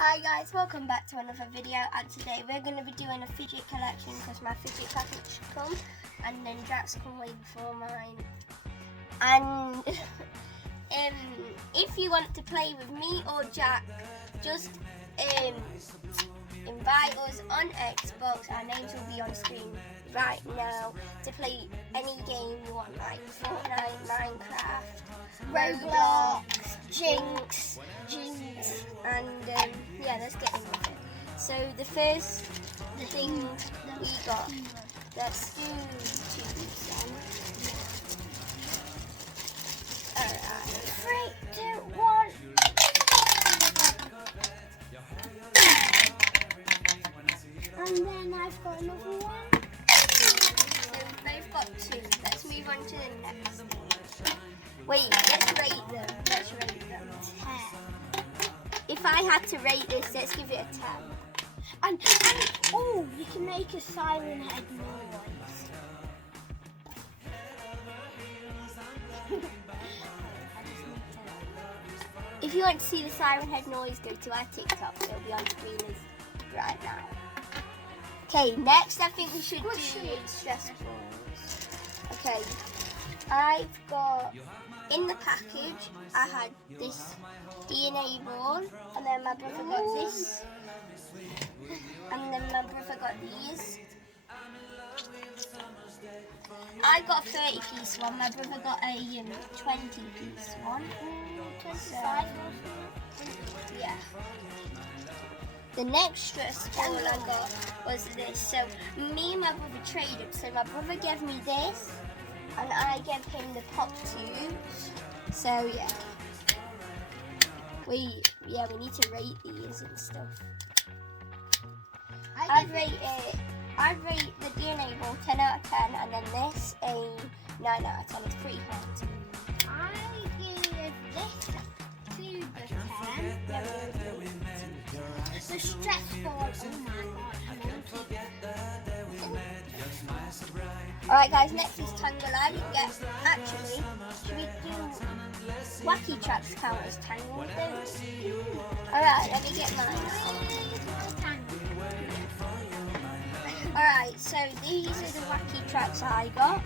Hi guys, welcome back to another video, and today we're going to be doing a fidget collection because my fidget package come and then Jack's come way before mine. And if you want to play with me or Jack, just invite us on Xbox. Our names will be on screen right now to play any game you want, like Fortnite, Minecraft, Roblox, Jinx, and yeah, let's get in with it. So the first thing we got, let's do choose then. Alright, 3, 2, 1. And then I've got another one. So they've got 2. Let's move on to the next thing. Wait, let's rate them. 10. If I had to rate this, let's give it a 10. And oh, you can make a siren head noise. If you want to see the siren head noise, go to our TikTok. It'll be on screen right now. Okay, next I think we should do stress balls. Okay, I've got, in the package, I had this DNA ball, and then my brother got this, and then my brother got these. I got a 30-piece one, my brother got a 20-piece one. 25 yeah. The next stress ball I got was this. So me and my brother traded. So my brother gave me this, and I gave him the pop tubes. So yeah. We need to rate these and stuff. I'd rate the DNA ball 10 out of 10, and then this a 9 out of 10. It's pretty hard. I give this to the 10. The stress ball. Oh my god. Alright guys, next is Tangle. I didn't get, actually, should we do wacky traps count as Tangle? Alright, let me get mine. Alright, so these are the wacky traps I got.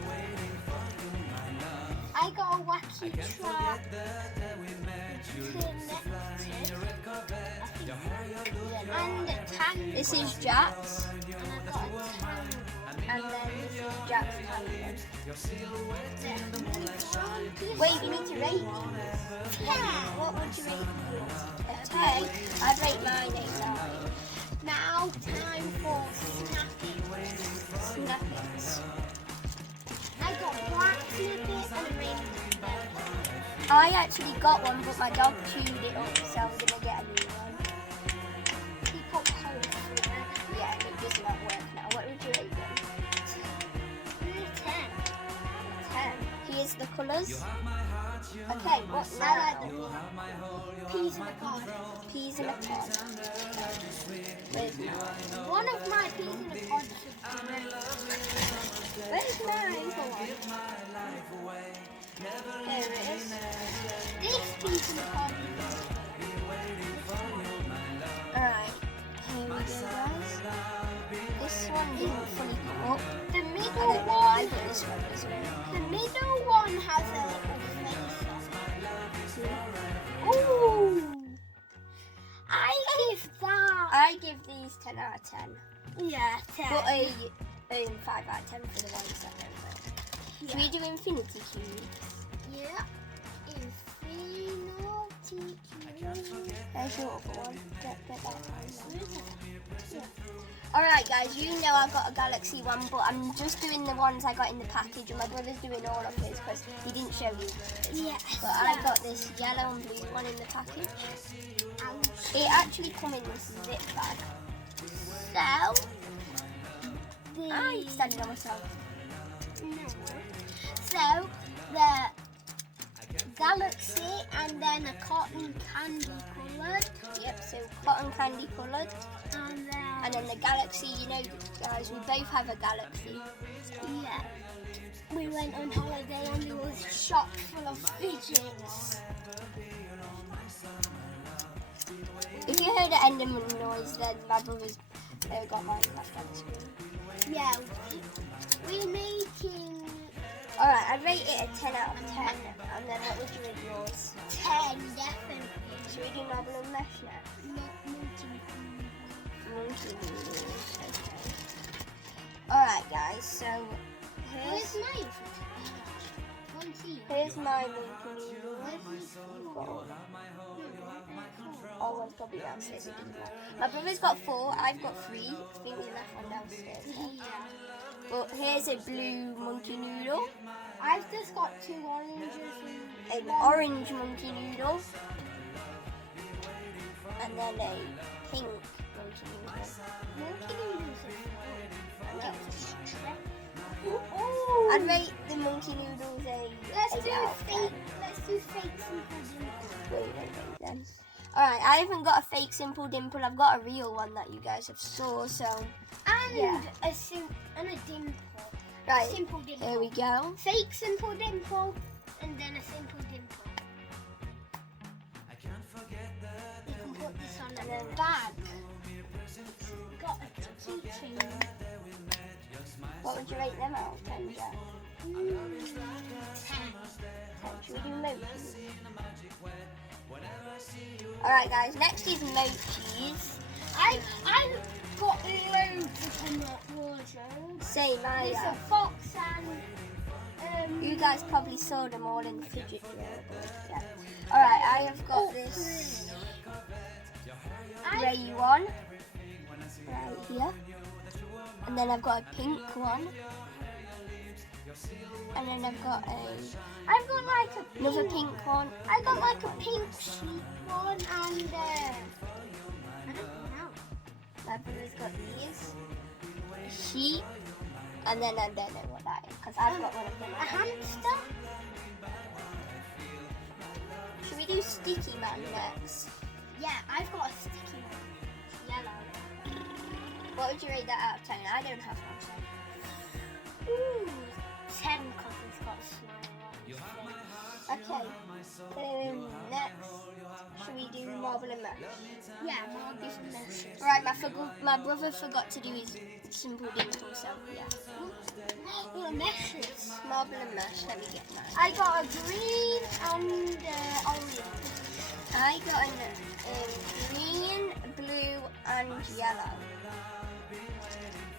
I got a wacky trap and a tang. This is Jack's. And I got a tang. And then this is Jack's tang. Wait, we need to rate these. 10. What would you rate these? A 10? I'd rate mine a 9. Now time for snappets. I got black snippet and a rainbow. I actually got one, but my dog chewed it up, so I'm gonna get a new one. He put holes through it. Yeah, it does not work now. What would you rate them? 10. 10. Here's the colours. Okay, what now? Peas in a pod. Peas in a pod. Where's mine? One of my peas in a pod should be red. Where's mine? There it is. This piece in a pod. Alright, here we go guys. This one didn't fully come up. The middle one. This one as well. The middle one has a little face on it. Ooh! I give these 10 out of 10. Yeah, 10. But a 5 out of 10 for the ones that don't work. Yeah. Should we do infinity cubes? Yeah. Infinity cubes. There's your other one. Get that one. Yeah. Alright guys, you know I got a galaxy one, but I'm just doing the ones I got in the package, and my brother's doing all of his because he didn't show you his. Yes. But I got this yellow and blue one in the package. It actually come in this zip bag. So, I'm standing on myself. No. So, the galaxy and then a cotton candy coloured. Yep, so cotton candy coloured. And then the galaxy, you know guys, we both have a galaxy. Yeah. We went on holiday and there was a shop full of fidgets. If you heard an Enderman noise then. My brother's got mine left on the screen. Yeah, we're making... Alright, I'd rate it a 10 out of 10. And then what would you rate yours? 10, definitely. Should we do marble and mesh next? Monkey noodles, okay. Alright guys, so Where's mine? here's my monkey noodles. Oh, one's probably downstairs. My brother's got 4, I've got 3. I think we left one downstairs. But here's a blue monkey noodle. I've just got 2 oranges An orange monkey noodle. And then a pink monkey noodle. Monkey noodles. I'd rate the monkey noodles a Let's 8 do out of 10. fake. Let's do fake simple dimple. Wait then. Alright, I haven't got a fake simple dimple. I've got a real one that you guys have saw. So And yeah. a dimple. Right, Simple dimple. here we go. Fake simple dimple, and then a simple dimple. You can put this on a bag. Got a keychain. What would you rate them out of 10, Jack? 10. Should we do mochis? Alright guys, next is mochis. I've got loads of them at wardrobe. Same, I There's a have. fox and You guys probably saw them all in the fidget drill. Yeah. Alright, I have got this grey one right here. And then I've got a pink one. And then I've got another pink one. I got like a pink sheep one and I don't know. My brother's got these. Sheep. And then I don't know what that is because I've got one of them. A hamster? Should we do Sticky Man next? Yeah, I've got a sticky one. Yellow. What would you rate that out of 10? I don't have one. Ooh, 10 because it's got a smile on. Okay. Next, should we do marble and mesh? Yeah, marbles and meshes. Right, my brother forgot to do his simple dimple, so yeah. Well, meshes. Marble and mesh, let me get mine. I got a green and orange. I got a green, blue, and yellow.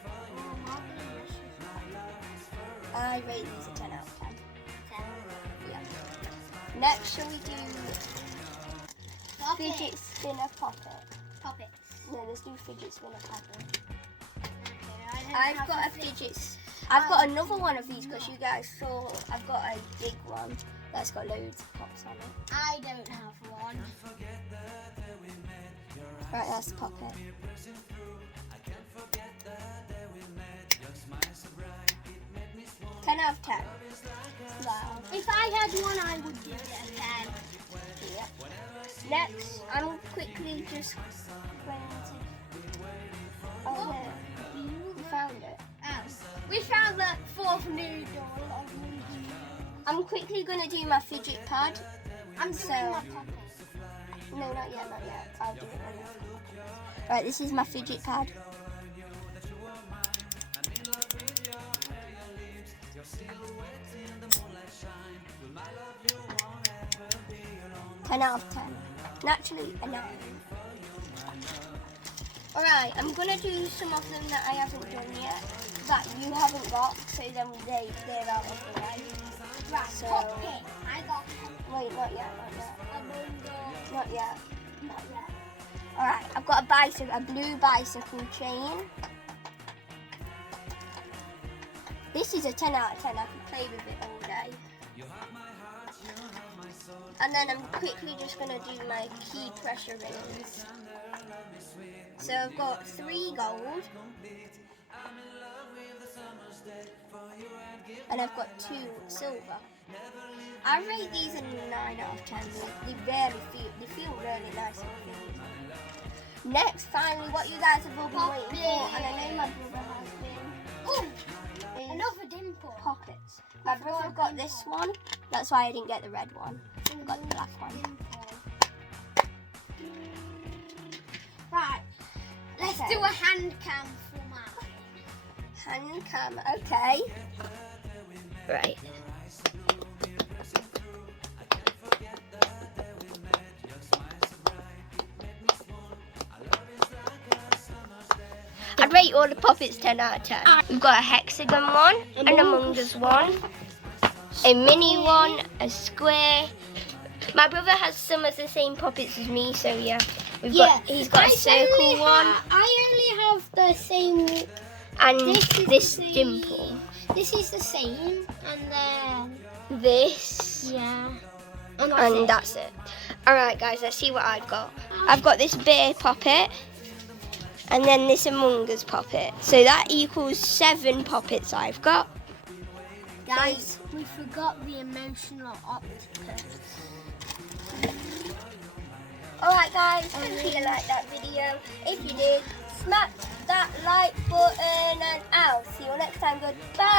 Oh, marble and meshes. I rate these a 10 out of 10. 10. Yeah. Next, shall we do Poppet. fidget spinner poppet? Poppet. No, let's do fidget spinner poppet. Okay, I've got a fidget. I've got another one of these because you guys saw. I've got a big one that's got loads of pops on it. I don't have one. Right, that's the pocket. Ten out of 10. Wow. If I had one, I would give it a 10. Yep. Next, I'm quickly just going to. Oh, there. You found it. We found the 4th noodle of noodles. I'm quickly going to do my fidget pad. I'm doing So- my poppet. No, not yet, not yet. I'll do it when I come. Right, this is my fidget pad. Ten out of 10. Naturally, a 9. Alright, I'm going to do some of them that I haven't done yet, that you haven't got, so then they're out of the way. Right, So- poppet. I got Wait, not yet, not yet. a bundle. Not yet. Not yet. Alright, I've got a bicycle, a blue bicycle chain. This is a 10 out of 10. I could play with it all day. And then I'm quickly just going to do my key pressure rings. So I've got 3 gold. And I've got 2 silver. I rate these a 9 out of 10. They feel really nice and clean. Next, finally, what you guys have all been waiting for, and I know my brother has been, Ooh, is another dimple. pockets. My brother got this one. That's why I didn't get the red one. I got the black one. do a hand cam for mine. Hand cam, okay. Right. I'd rate all the puppets 10 out of 10. We've got a hexagon one, an Among Us one, a mini one, a square. My brother has some of the same puppets as me, so yeah. He's got a circle one. I only have the same. And this dimple. This is the same, and then this. yeah. And that's it. Alright guys, let's see what I've got. I've got this bear puppet. And then this Among Us puppet. So that equals 7 puppets I've got. Guys, we forgot the emotional octopus. Alright guys, hope you liked that video. If you did, smash that like button and I'll see you next time. Goodbye.